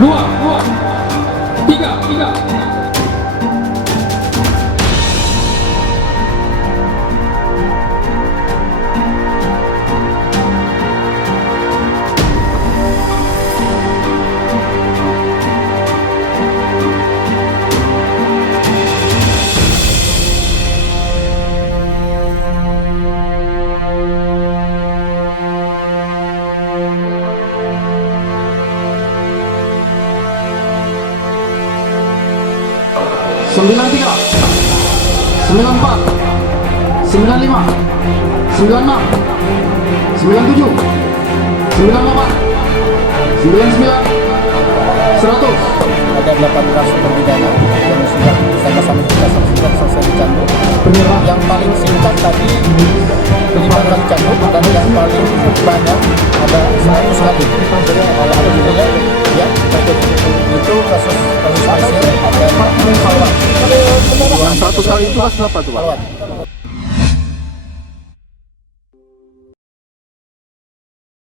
dua, tiga. 93, 94, 95, 96, 97, 98, 99, 100. Ada 18 terpidana yang sudah sama-sama kita sudah selesai dicambuk. Yang paling singkat tadi 5 kali cambuk dan yang paling banyak ada 100 kali. Alhamdulillah ya, itu kasus Asia dan Palwan. Yang 100 kali itu kasus apa tuh, Pak? Palwan.